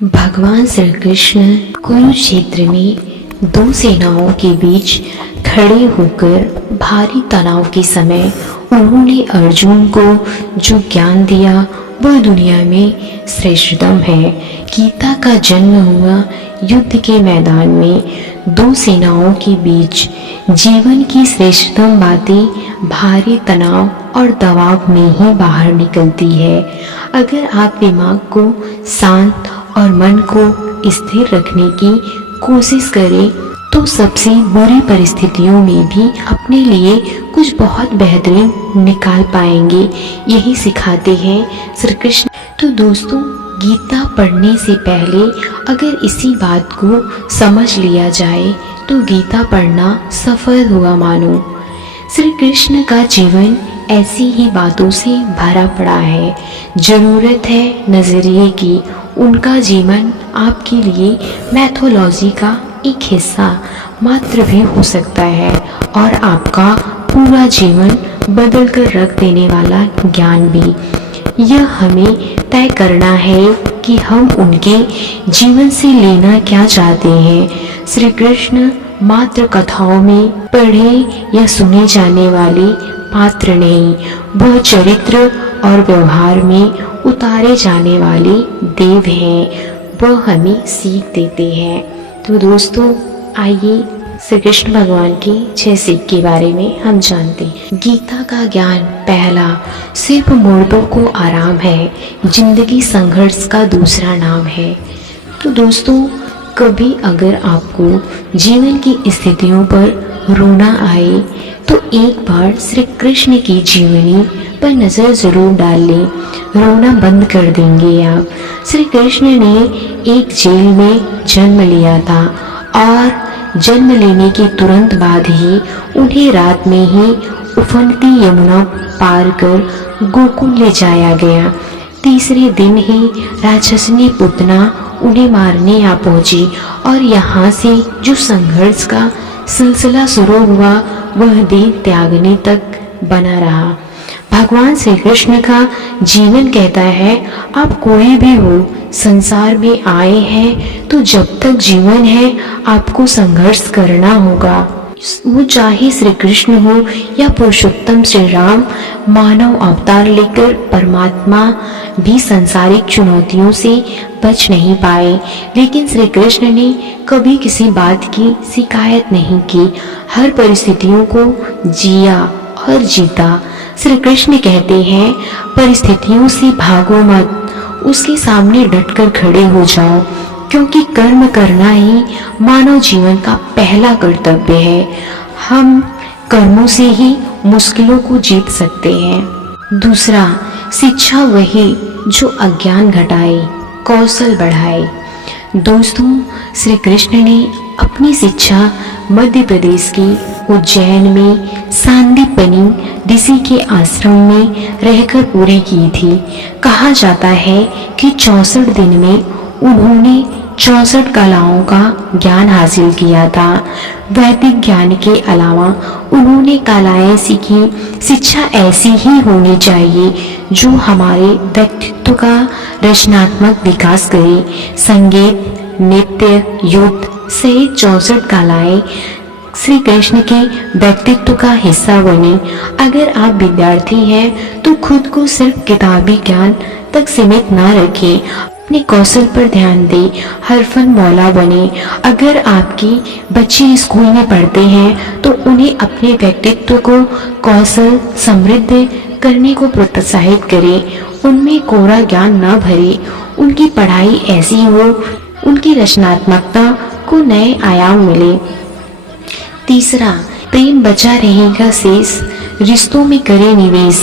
भगवान श्री कृष्ण कुरुक्षेत्र में दो सेनाओं के बीच खड़े होकर भारी तनाव के समय उन्होंने अर्जुन को जो ज्ञान दिया वह दुनिया में श्रेष्ठतम है। गीता का जन्म हुआ युद्ध के मैदान में दो सेनाओं के बीच। जीवन की श्रेष्ठतम बातें भारी तनाव और दबाव में ही बाहर निकलती है। अगर आप दिमाग को शांत और मन को स्थिर रखने की कोशिश करें तो सबसे बुरी परिस्थितियों में भी अपने लिए कुछ बहुत बेहतरीन निकाल पाएंगे। यही सिखाते हैं श्री कृष्ण। तो दोस्तों, गीता पढ़ने से पहले अगर इसी बात को समझ लिया जाए तो गीता पढ़ना सफल हुआ मानो। श्री कृष्ण का जीवन ऐसी ही बातों से भरा पड़ा है। जरूरत है नजरिए की। उनका जीवन आपके लिए मैथोलॉजी का एक हिस्सा मात्र भी हो सकता है और आपका पूरा जीवन बदल कर रख देने वाला ज्ञान भी। यह हमें तय करना है कि हम उनके जीवन से लेना क्या चाहते हैं। श्री कृष्ण मात्र कथाओं में पढ़े या सुने जाने वाले पात्र नहीं, वह चरित्र और व्यवहार में उतारे जाने वाले देव हैं। वह हमें सीख देते हैं। तो दोस्तों, आइए श्री कृष्ण भगवान की 6 सीख के बारे में हम जानते हैं। गीता का ज्ञान पहला, सिर्फ मुर्दों को आराम है, जिंदगी संघर्ष का दूसरा नाम है। तो दोस्तों, कभी अगर आपको जीवन की स्थितियों पर रोना आए तो एक बार श्री कृष्ण की जीवनी पर नजर जरूर डाल लें। रोना बंद कर देंगे आप। श्री कृष्ण ने एक जेल में जन्म लिया था और जन्म लेने के तुरंत बाद ही उन्हें रात में ही उफनती यमुना पार कर गोकुल ले जाया गया। तीसरे दिन ही राक्षसनी पुतना उन्हें मारने आ पहुंची और यहाँ से जो संघर्ष का सिलसिला शुरू हुआ वह देह त्यागने तक बना रहा। भगवान श्री कृष्ण का जीवन कहता है, आप कोई भी हो, संसार में आए हैं तो जब तक जीवन है आपको संघर्ष करना होगा। वो चाहे श्री कृष्ण हो या पुरुषोत्तम श्री राम, मानव अवतार लेकर परमात्मा भी सांसारिक चुनौतियों से बच नहीं पाए। लेकिन श्री कृष्ण ने कभी किसी बात की शिकायत नहीं की। हर परिस्थितियों को जिया और जीता। श्री कृष्ण कहते हैं, परिस्थितियों से भागो मत, उसके सामने डटकर खड़े हो जाओ, क्योंकि कर्म करना ही मानव जीवन का पहला कर्तव्य है। हम कर्मों से ही मुश्किलों को जीत सकते हैं। दूसरा, शिक्षा वही जो अज्ञान घटाए, कौशल बढ़ाए। दोस्तों, श्री कृष्ण ने अपनी शिक्षा मध्य प्रदेश के उज्जैन में सांदीपनी ऋषि के आश्रम में रहकर पूरी की थी। कहा जाता है कि 64 दिन में उन्होंने 64 कलाओं का ज्ञान हासिल किया था। वैदिक ज्ञान के अलावा उन्होंने कलाएं सीखी। शिक्षा ऐसी ही होनी चाहिए जो हमारे व्यक्तित्व का रचनात्मक विकास करे। संगीत, नृत्य, युद्ध सहित 64 कलाएं श्री कृष्ण के व्यक्तित्व का हिस्सा बनी। अगर आप विद्यार्थी हैं तो खुद को सिर्फ किताबी ज्ञान तक सीमित न रखें, अपने कौशल पर ध्यान दें, हरफन मौला बने। अगर आपके बच्चे स्कूल में पढ़ते हैं तो उन्हें अपने व्यक्तित्व को कौशल समृद्ध करने को प्रोत्साहित करें। उनमें कोरा ज्ञान न भरे। उनकी पढ़ाई ऐसी हो उनकी रचनात्मकता को नए आयाम मिले। तीसरा, प्रेम बचा रहेगा शेष, रिश्तों में करे निवेश।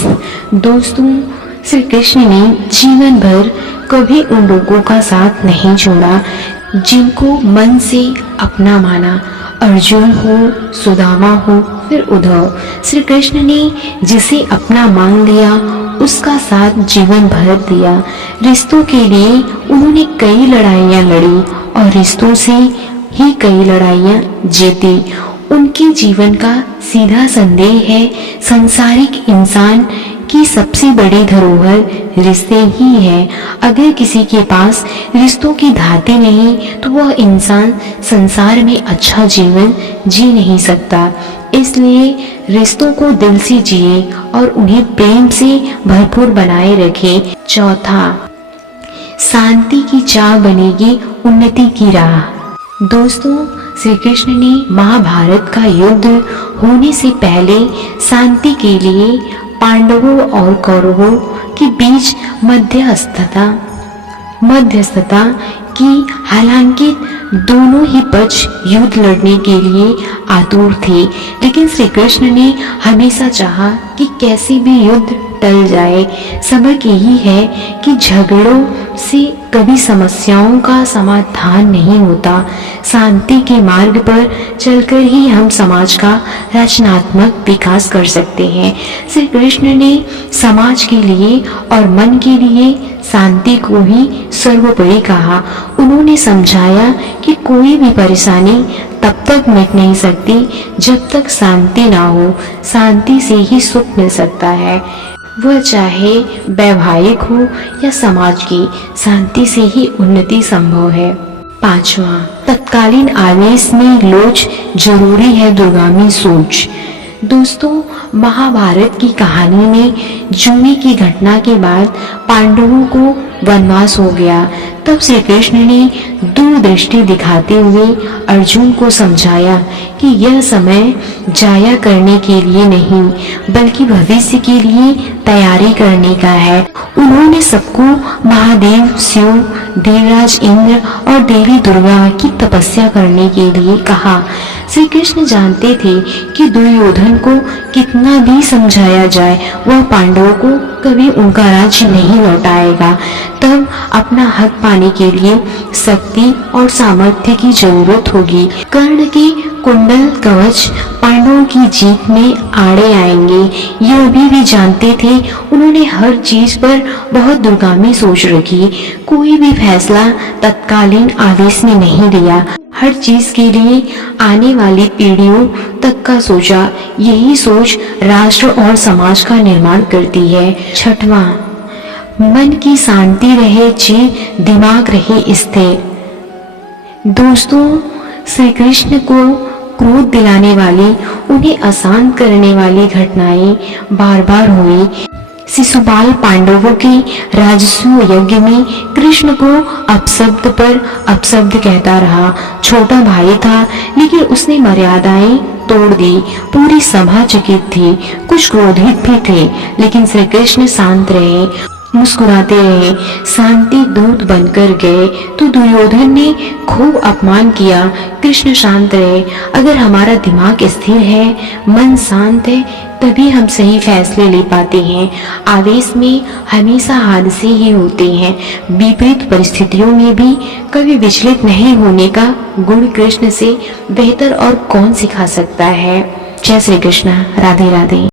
दोस्तों, श्री कृष्ण ने जीवन भर कभी उन लोगों का साथ नहीं छोड़ा जिनको मन से अपना माना। अर्जुन हो, सुदामा हो, फिर उद्धव। श्री कृष्ण ने जिसे अपना मान लिया उसका साथ जीवन भर दिया। रिश्तों के लिए उन्होंने कई लड़ाइयाँ लड़ी और रिश्तों से ही कई लड़ाइयाँ जीती। उनके जीवन का सीधा संदेश है, संसारिक इंसान कि सबसे बड़ी धरोहर रिश्ते ही है। अगर किसी के पास रिश्तों की धाती नहीं तो वह इंसान संसार में अच्छा जीवन जी नहीं सकता। इसलिए रिश्तों को दिल से जिए और उन्हें प्रेम से भरपूर बनाए रखें। चौथा, शांति की चाह बनेगी उन्नति की राह। दोस्तों, श्री कृष्ण ने महाभारत का युद्ध होने से पहले शांति के लिए पांडवों और कौरवों के बीच मध्यस्थता की। हालांकि दोनों ही पक्ष युद्ध लड़ने के लिए आतुर थे, लेकिन श्री कृष्ण ने हमेशा चाहा कि कैसे भी युद्ध टल जाए। सबक यही है कि झगड़ों से कभी समस्याओं का समाधान नहीं होता। शांति के मार्ग पर चलकर ही हम समाज का रचनात्मक विकास कर सकते हैं। श्री कृष्ण ने समाज के लिए और मन के लिए शांति को ही सर्वोपरि कहा। उन्होंने समझाया कि कोई भी परेशानी तब तक मिट नहीं सकती जब तक शांति ना हो। शांति से ही सुख मिल सकता है, वह चाहे वैवाहिक हो या समाज की। शांति से ही उन्नति संभव है। पांचवा, तत्कालीन आवेश में लोच जरूरी है दूरगामी सोच। दोस्तों, महाभारत की कहानी में जूनी की घटना के बाद पांडवों को वनवास हो गया। तब श्री कृष्ण ने दूरदृष्टि दिखाते हुए अर्जुन को समझाया कि यह समय जाया करने के लिए नहीं बल्कि भविष्य के लिए तैयारी करने का है। उन्होंने सबको महादेव शिव, देवराज इंद्र और देवी दुर्गा की तपस्या करने के लिए कहा। श्री कृष्ण जानते थे कि दुर्योधन को कितना भी समझाया जाए वह पांडवों को कभी उनका राज्य नहीं लौटाएगा। तब अपना हक पाने के लिए शक्ति और सामर्थ्य की जरूरत होगी। कर्ण के कुंडल कवच पांडवों की जीत में आड़े आएंगे, यह भी जानते थे। उन्होंने हर चीज पर बहुत दूरगामी सोच रखी। कोई भी फैसला तत्कालीन आवेश में नहीं लिया। हर चीज के लिए आने वाली पीढ़ियों तक का सोचा। यही सोच राष्ट्र और समाज का निर्माण करती है। छठवां, मन की शांति रहे चे दिमाग रहे स्थिर। दोस्तों, श्री कृष्ण को क्रोध दिलाने वाली, उन्हें अशांत करने वाली घटनाएं बार बार हुई। शिशुपाल पांडवों के राजसूय यज्ञ में कृष्ण को अपशब्द पर अपशब्द कहता रहा। छोटा भाई था लेकिन उसने मर्यादाएं तोड़ दी। पूरी सभा चकित थी, कुछ क्रोधित भी थे, लेकिन श्री कृष्ण शांत रहे, मुस्कुराते रहे, शांति दूत बनकर गए। तो दुर्योधन ने खूब अपमान किया, कृष्ण शांत रहे। अगर हमारा दिमाग स्थिर है, मन शांत है, तभी हम सही फैसले ले पाते हैं। आवेश में हमेशा हादसे ही होते हैं। विपरीत परिस्थितियों में भी कभी विचलित नहीं होने का गुण कृष्ण से बेहतर और कौन सिखा सकता है। जय श्री कृष्ण। राधे राधे।